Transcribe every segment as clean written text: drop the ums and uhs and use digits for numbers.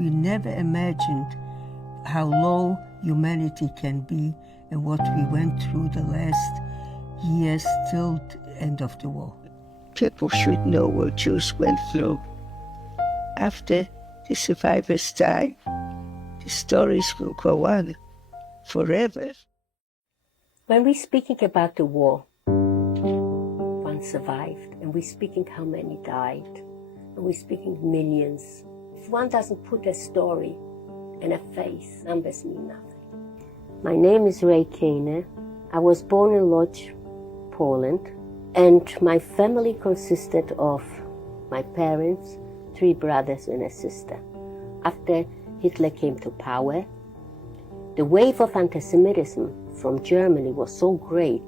we never imagined how low humanity can be and what we went through the last years till the end of the war. People should know what Jews went through. After the survivors die, the stories will go on forever. When we're speaking about the war, one survived, and we're speaking how many died, and we're speaking millions. If one doesn't put a story and a face, numbers mean nothing. My name is Ray Kane. I was born in Lodz, Poland, and my family consisted of my parents, 3 brothers and a sister. After Hitler came to power, the wave of anti-Semitism from Germany was so great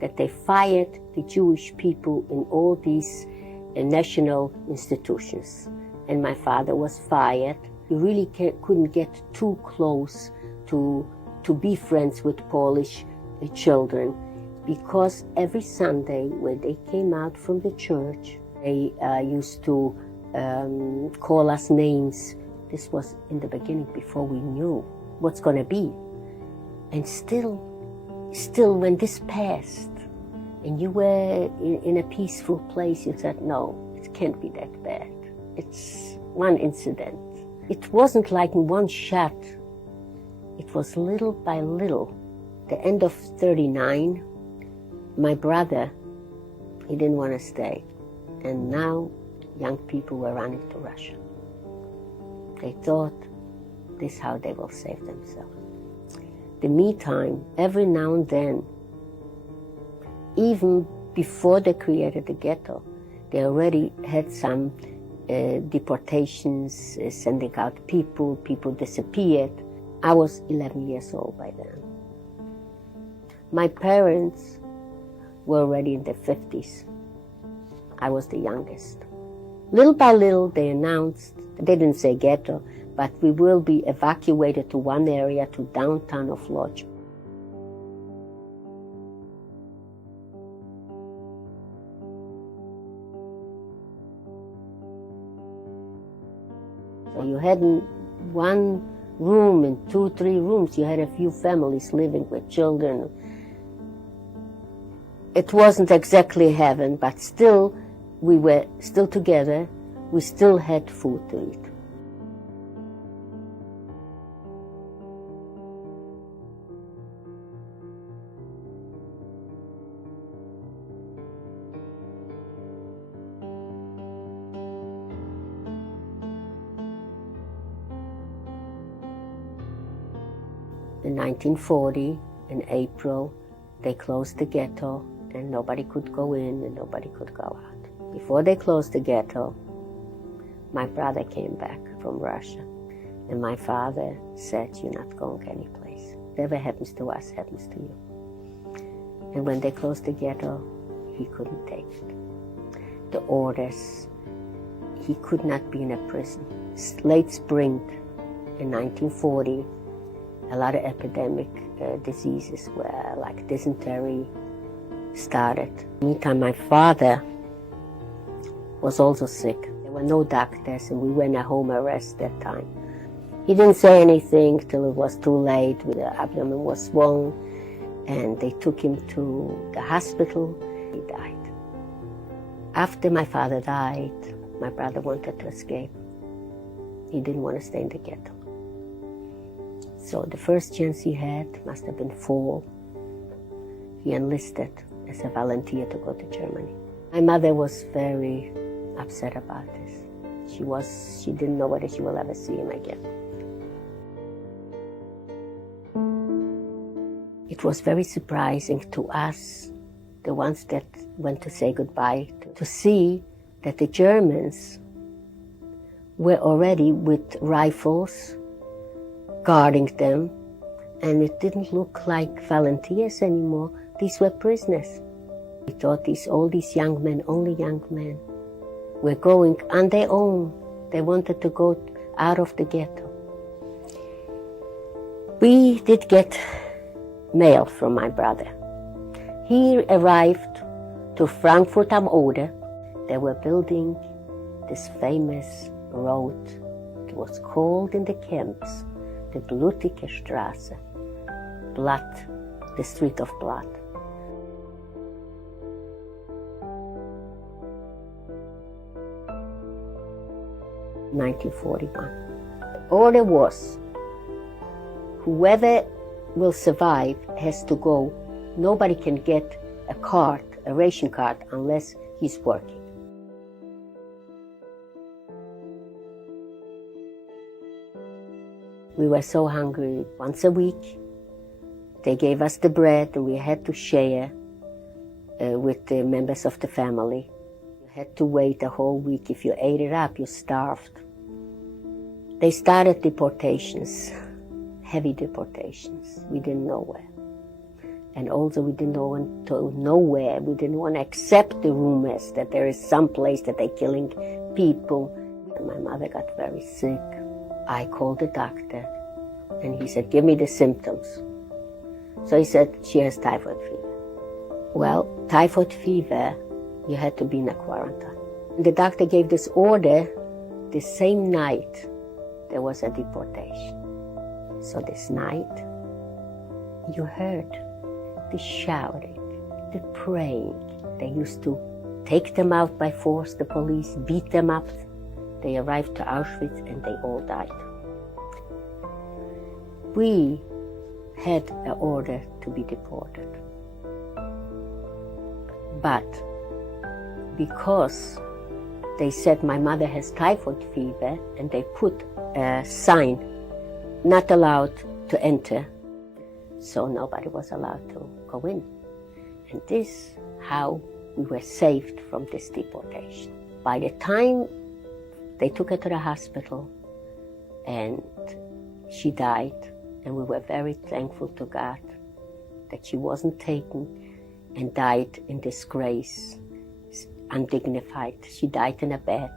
that they fired the Jewish people in all these national institutions. And my father was fired. You really couldn't get too close to be friends with Polish children, because every Sunday when they came out from the church, they used to call us names. This was in the beginning, before we knew what's going to be. And still when this passed and you were in a peaceful place, you said, no, it can't be that bad. It's one incident. It wasn't like in one shot. It was little by little. The end of 1939, my brother, he didn't want to stay. And now young people were running to Russia. They thought this is how they will save themselves. The meantime, every now and then, even before they created the ghetto, they already had some deportations, sending out people disappeared. I was 11 years old by then. My parents were already in their 50s. I was the youngest. Little by little, they announced, they didn't say ghetto, but we will be evacuated to one area, to downtown of Lodz. So you had one room and 2, 3 rooms. You had a few families living with children. It wasn't exactly heaven, but still, we were still together. We still had food to eat. In 1940, in April, they closed the ghetto and nobody could go in and nobody could go out. Before they closed the ghetto, my brother came back from Russia and my father said, you're not going anyplace. Whatever happens to us happens to you. And when they closed the ghetto, he couldn't take it. The orders, he could not be in a prison. Late spring in 1940, a lot of epidemic diseases were like dysentery started. Meantime, my father was also sick. There were no doctors and we were in a home arrest that time. He didn't say anything till it was too late. The abdomen was swollen and they took him to the hospital. He died. After my father died, my brother wanted to escape. He didn't want to stay in the ghetto. So the first chance he had must have been fall. He enlisted as a volunteer to go to Germany. My mother was very upset about this. She didn't know whether she will ever see him again. It was very surprising to us, the ones that went to say goodbye, to see that the Germans were already with rifles guarding them, and it didn't look like volunteers anymore. These were prisoners. We thought all these young men, only young men, were going on their own. They wanted to go out of the ghetto. We did get mail from my brother. He arrived to Frankfurt am Oder. They were building this famous road to was called in the camps the Blutige Straße, blood, the street of blood. In 1941. The order was, whoever will survive has to go. Nobody can get a card, a ration card, unless he's working. We were so hungry. Once a week, they gave us the bread and we had to share with the members of the family. You had to wait a whole week. If you ate it up, you starved. They started deportations, heavy deportations. We didn't know where. And also we didn't know where. We didn't want to accept the rumors that there is some place that they're killing people. My mother got very sick. I called the doctor and he said, give me the symptoms. So he said, she has typhoid fever. Well, typhoid fever, you had to be in a quarantine. The doctor gave this order. The same night, there was a deportation. So this night, you heard the shouting, the praying. They used to take them out by force, the police beat them up. They arrived to Auschwitz and they all died. We had an order to be deported. But because they said my mother has typhoid fever and they put a sign, not allowed to enter, so nobody was allowed to go in. And this how we were saved from this deportation. By the time they took her to the hospital and she died, and we were very thankful to God that she wasn't taken and died in disgrace, undignified. She died in a bed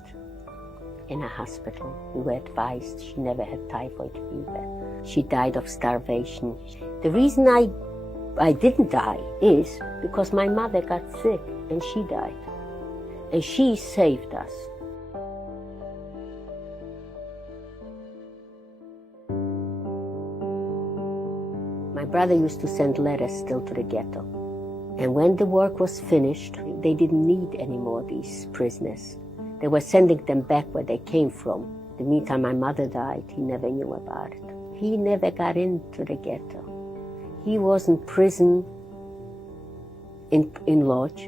in a hospital. We were advised she never had typhoid fever. She died of starvation. The reason I didn't die is because my mother got sick and she died. And she saved us. My brother used to send letters still to the ghetto. And when the work was finished, they didn't need any more these prisoners. They were sending them back where they came from. In the meantime, my mother died. He never knew about it. He never got into the ghetto. He was in prison in Lodz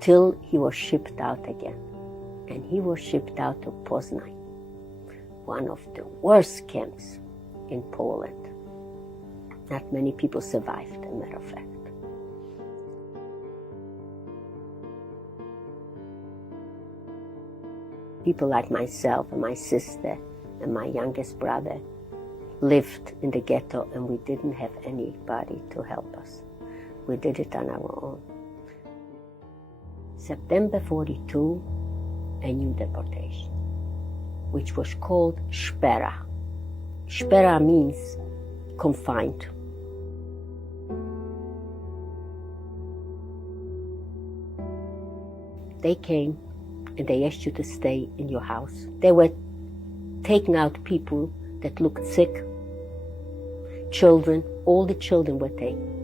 till he was shipped out again. And he was shipped out to Poznan, one of the worst camps in Poland. Not many people survived, as a matter of fact. People like myself and my sister and my youngest brother lived in the ghetto and we didn't have anybody to help us. We did it on our own. September 42, a new deportation, which was called Sperra. Sperra means confined. They came and they asked you to stay in your house. They were taking out people that looked sick, children, all the children were taken.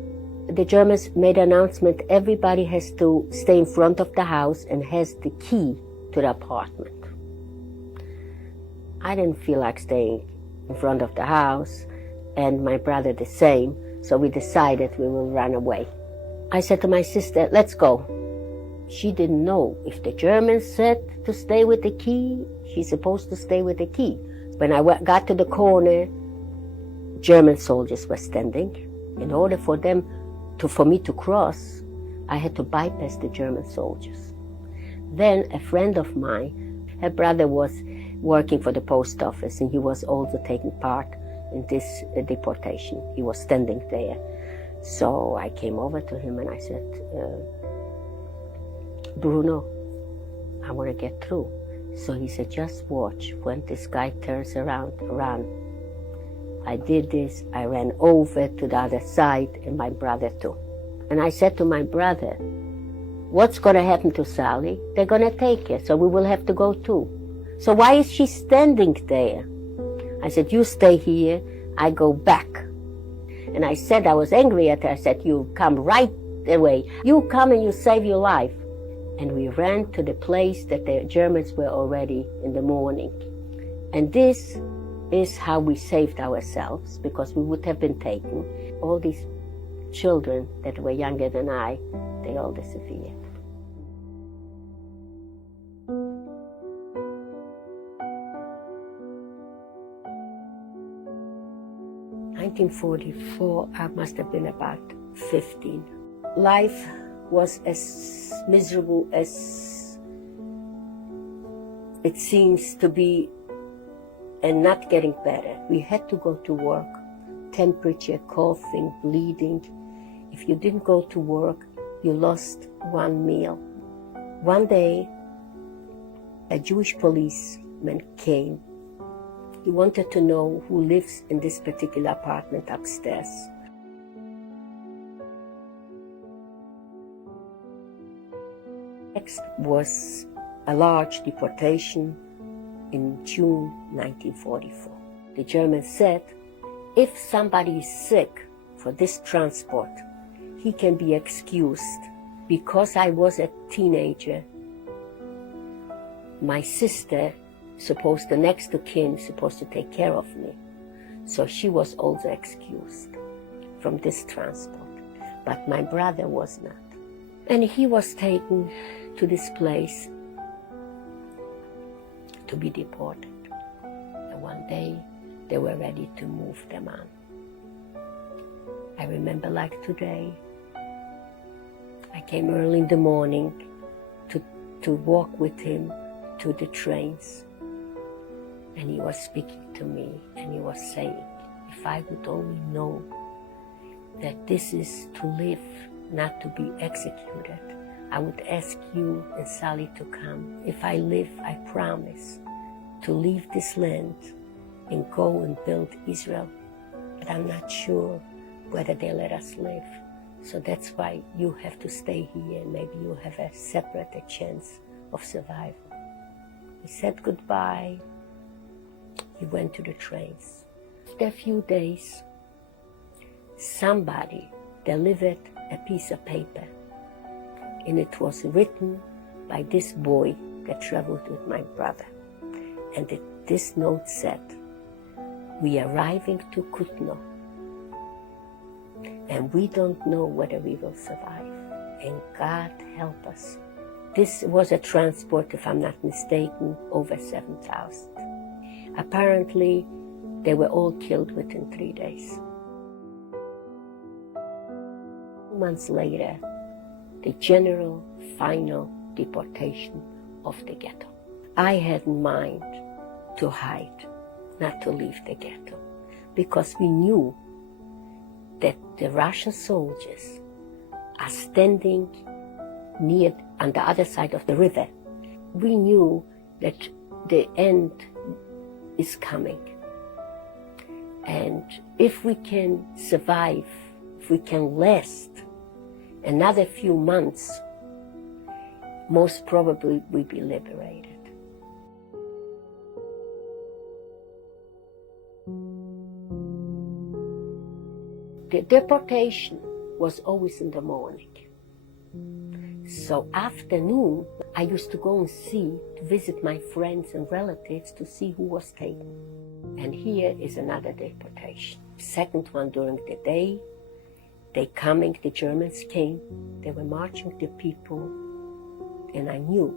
The Germans made an announcement, everybody has to stay in front of the house and has the key to the apartment. I didn't feel like staying in front of the house, and my brother the same, so we decided we will run away. I said to my sister, let's go. She didn't know if the Germans said to stay with the key, she's supposed to stay with the key. When I got to the corner, German soldiers were standing. In order for me to cross, I had to bypass the German soldiers. Then a friend of mine, her brother was working for the post office and he was also taking part in this deportation. He was standing there. So I came over to him and I said, Bruno, I want to get through. So he said, just watch. When this guy turns around, run. I did this. I ran over to the other side and my brother too. And I said to my brother, what's going to happen to Sally? They're going to take her, so we will have to go too. So why is she standing there? I said, you stay here, I go back. And I said, I was angry at her. I said, you come right away. You come and you save your life. And we ran to the place that the Germans were already in the morning. And this is how we saved ourselves, because we would have been taken. All these children that were younger than I, they all disappeared. In 1944, I must have been about 15. Life was as miserable as it seems to be, and not getting better. We had to go to work, temperature, coughing, bleeding. If you didn't go to work, you lost one meal. One day, a Jewish policeman came. He wanted to know who lives in this particular apartment upstairs. Next was a large deportation in June 1944. The Germans said, if somebody is sick for this transport, he can be excused. Because I was a teenager, my sister, the next to kin, supposed to take care of me. So she was also excused from this transport. But my brother was not. And he was taken to this place to be deported. And one day they were ready to move them on. I remember like today, I came early in the morning to walk with him to the trains. And he was speaking to me, and he was saying, if I would only know that this is to live, not to be executed, I would ask you and Sally to come. If I live, I promise to leave this land and go and build Israel. But I'm not sure whether they let us live. So that's why you have to stay here, and maybe you have a separate chance of survival. We said goodbye. He went to the trains. After a few days, somebody delivered a piece of paper, and it was written by this boy that traveled with my brother. And this note said, we are arriving to Kutno, and we don't know whether we will survive, and God help us. This was a transport, if I'm not mistaken, over 7,000. Apparently, they were all killed within 3 days. 2 months later, the general final deportation of the ghetto. I had in mind to hide, not to leave the ghetto, because we knew that the Russian soldiers are standing near on the other side of the river. We knew that the end is coming. And if we can survive, if we can last another few months, most probably we'll be liberated. The deportation was always in the morning. So afternoon, I used to go and to visit my friends and relatives to see who was taken. And here is another deportation. Second one during the day. The Germans came, they were marching the people, and I knew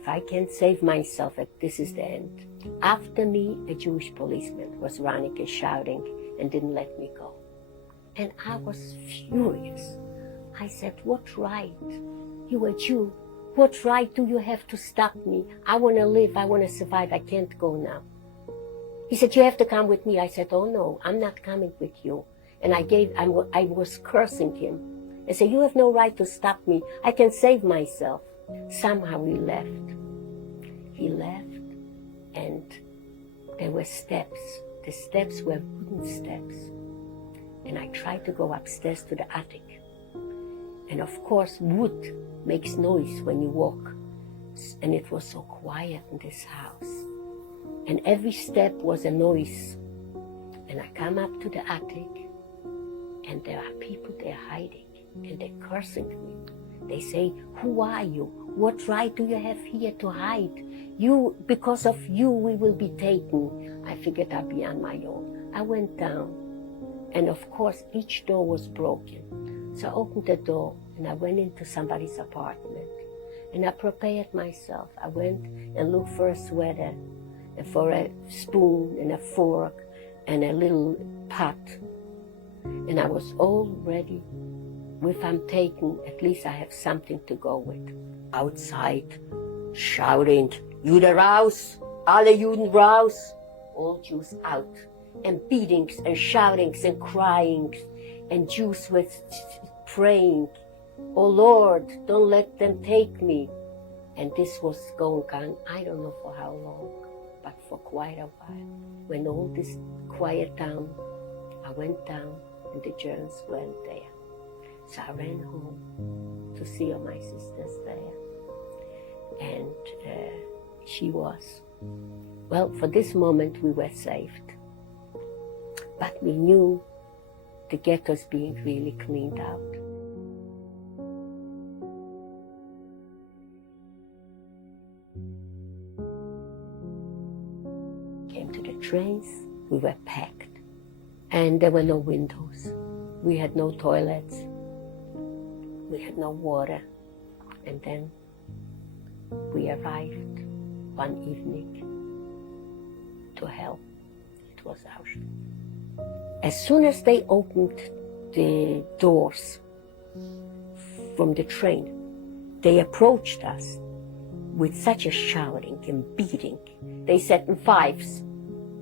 if I can't save myself, that this is the end. After me, a Jewish policeman was running and shouting and didn't let me go. And I was furious. I said, what right? You a Jew. What right do you have to stop me? I want to live, I want to survive, I can't go now. He said, you have to come with me. I said, oh no, I'm not coming with you. And I was cursing him. I said, you have no right to stop me. I can save myself. Somehow he left. He left, and there were steps. The steps were wooden steps. And I tried to go upstairs to the attic. And of course, wood makes noise when you walk. And it was so quiet in this house. And every step was a noise. And I come up to the attic, and there are people there hiding, and they're cursing me. They say, "Who are you? What right do you have here to hide? Because of you, we will be taken." I figured I'd be on my own. I went down, and of course, each door was broken. So I opened the door, and I went into somebody's apartment, and I prepared myself. I went and looked for a sweater, and for a spoon, and a fork, and a little pot. And I was all ready. If I'm taken, at least I have something to go with. Outside, shouting, "Juden raus! Alle Juden raus!" All Jews out. And beatings and shoutings and crying. And Jews were praying, "Oh Lord, don't let them take me." And this was going on, I don't know for how long, but for quite a while. When all this quiet down, I went down and the Germans weren't there. So I ran home to see all my sisters there. And she was. Well, for this moment we were saved. But we knew the ghetto's being really cleaned out. Came to the trains, we were packed. And there were no windows. We had no toilets. We had no water. And then we arrived one evening to hell. It was Auschwitz. As soon as they opened the doors from the train, they approached us with such a shouting and beating. They said in fives.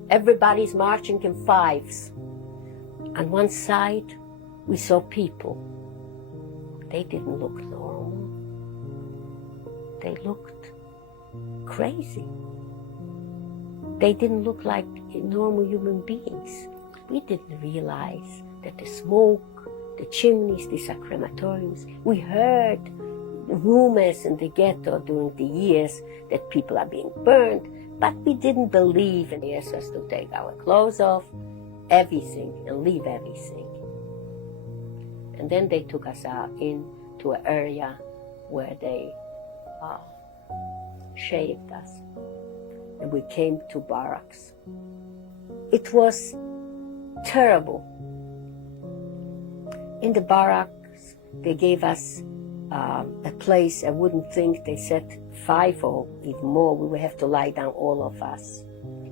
Everybody's marching in fives. On one side, we saw people. They didn't look normal. They looked crazy. They didn't look like normal human beings. We didn't realize that the smoke, the chimneys, these are crematoriums. We heard rumors in the ghetto during the years that people are being burned, but we didn't believe, and they asked us to take our clothes off, everything, and leave everything. And then they took us out into an area where they shaved us. And we came to barracks. It was terrible. In the barracks, they gave us a place, a wooden thing. They said 5 or even more, we would have to lie down, all of us.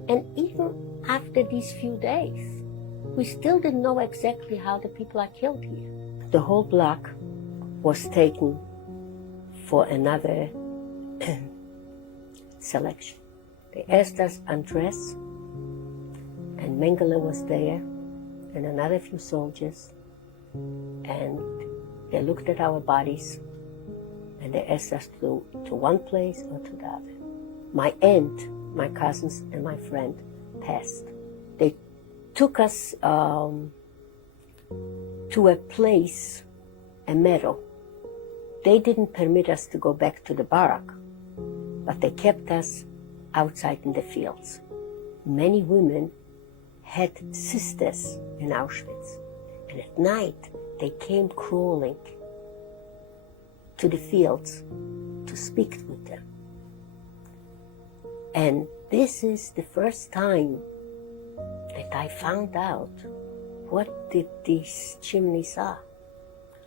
And even after these few days, we still didn't know exactly how the people are killed here. The whole block was taken for another selection. They asked us undress, and Mengele was there, and another few soldiers, and they looked at our bodies, and they asked us to go to one place or to the other. My aunt, my cousins, and my friend passed. They took us to a place, a meadow. They didn't permit us to go back to the barrack, but they kept us outside in the fields. Many women had sisters in Auschwitz, and at night they came crawling to the fields to speak with them. And this is the first time that I found out what did these chimneys are,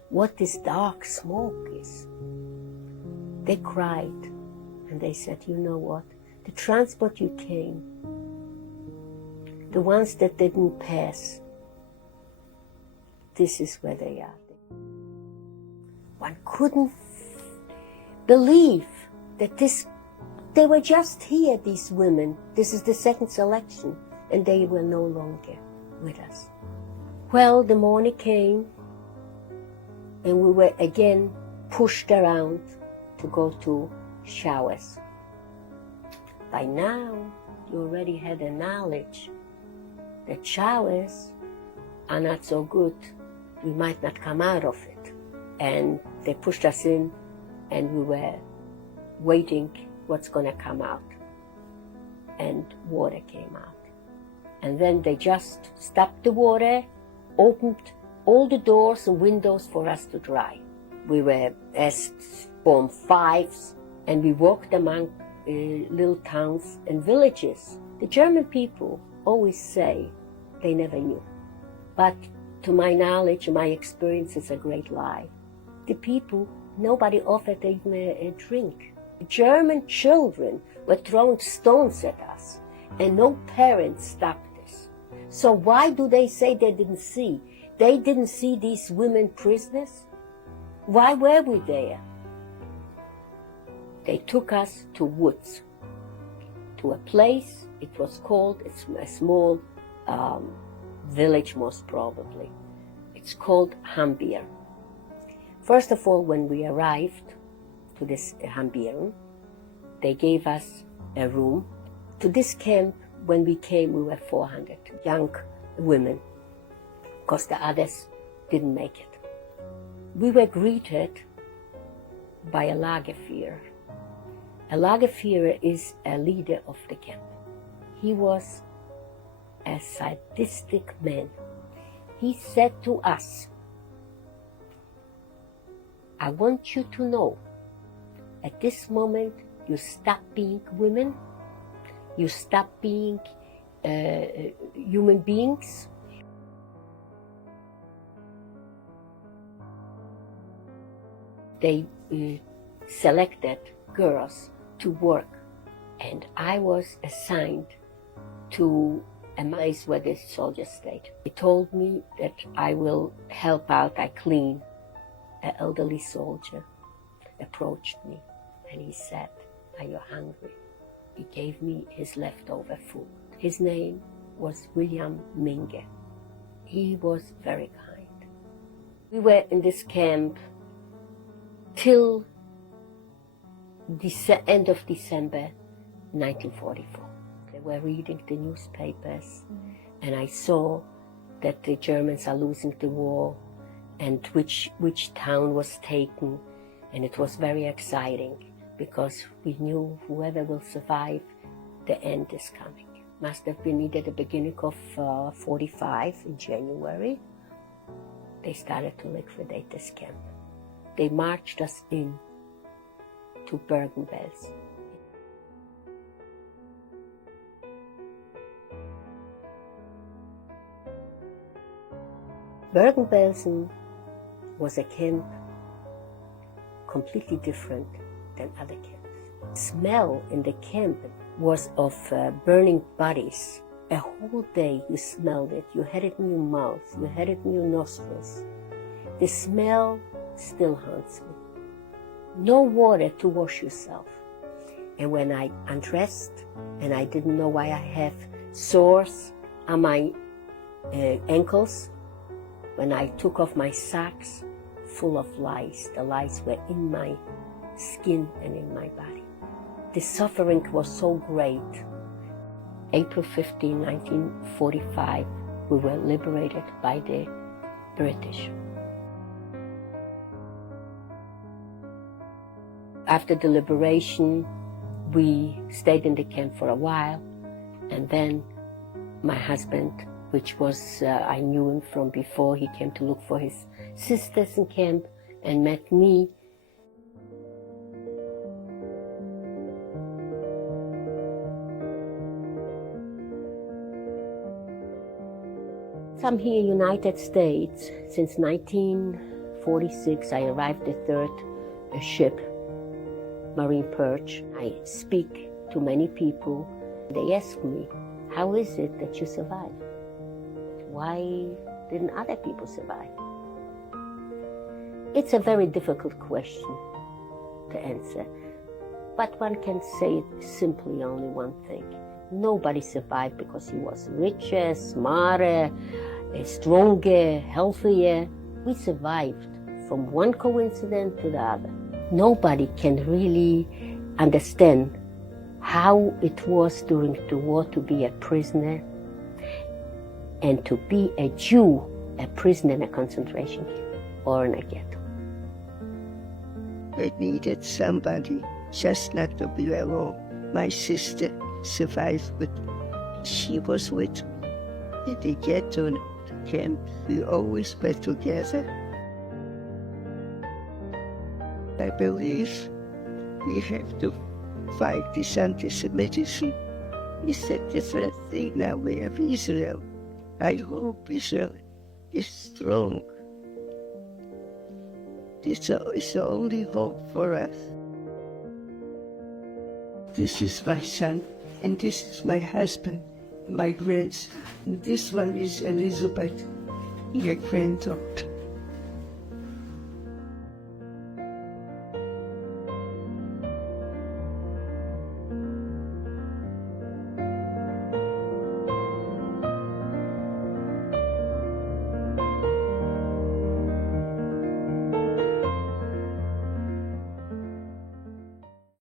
what this dark smoke is. They cried and they said, "You know what? The transport you came, the ones that didn't pass, this is where they are." One couldn't believe that they were just here, these women. This is the second selection, and they were no longer with us. Well, the morning came, and we were again pushed around to go to showers. By now, you already had a knowledge that showers are not so good. We might not come out of it. And they pushed us in, and we were waiting what's going to come out. and water came out. And then they just stopped the water, opened all the doors and windows for us to dry. We were asked Form 5s, and we walked among little towns and villages. The German people always say they never knew. But to my knowledge, my experience is a great lie. The people, nobody offered even a drink. German children were throwing stones at us, and no parents stopped this. So why do they say they didn't see? They didn't see these women prisoners? Why were we there? They took us to woods, to a place, it was called, it's a small village most probably. It's called Hambier. First of all, when we arrived to this Hambier, they gave us a room. To this camp, when we came, we were 400 young women, because the others didn't make it. We were greeted by a Lagerführer. A Lagerführer is a leader of the camp. He was a sadistic man. He said to us, I want you to know, at this moment, you stop being women, you stop being human beings. They selected girls to work, and I was assigned to a place where the soldiers stayed. He told me that I will help out, I clean. An elderly soldier approached me and he said, are you hungry? He gave me his leftover food. His name was William Minge. He was very kind. We were in this camp till the end of December 1944. They were reading the newspapers, and I saw that the Germans are losing the war and which town was taken, and it was very exciting because we knew whoever will survive, the end is coming. Must have been either the beginning of 45 in January. They started to liquidate this camp. They marched us in to Bergen-Belsen. Bergen-Belsen was a camp completely different than other camps. The smell in the camp was of burning bodies. A whole day you smelled it. You had it in your mouth. You had it in your nostrils. The smell still haunts me. No water to wash yourself. And when I undressed and I didn't know why I have sores on my ankles, when I took off my socks, full of lice. The lice were in my skin and in my body. The suffering was so great. April 15, 1945, we were liberated by the British. After the liberation, we stayed in the camp for a while, and then my husband, which was, I knew him from before, he came to look for his sisters in camp and met me. I'm here in the United States since 1946. I arrived the third ship, Marine Purge. I speak to many people. They ask me, how is it that you survived? Why didn't other people survive? It's a very difficult question to answer, but one can say simply only one thing. Nobody survived because he was richer, smarter, stronger, healthier. We survived from one coincidence to the other. Nobody can really understand how it was during the war to be a prisoner and to be a Jew, a prisoner in a concentration camp or in a ghetto. I needed somebody just not to be alone. My sister survived, but she was with me. At the ghetto camp, we always were together. I believe we have to fight this anti-Semitism. It's a different thing now. We have Israel. I hope Israel is strong. It's the only hope for us. This is my son, and this is my husband, my grandson. And this one is Elizabeth, your granddaughter.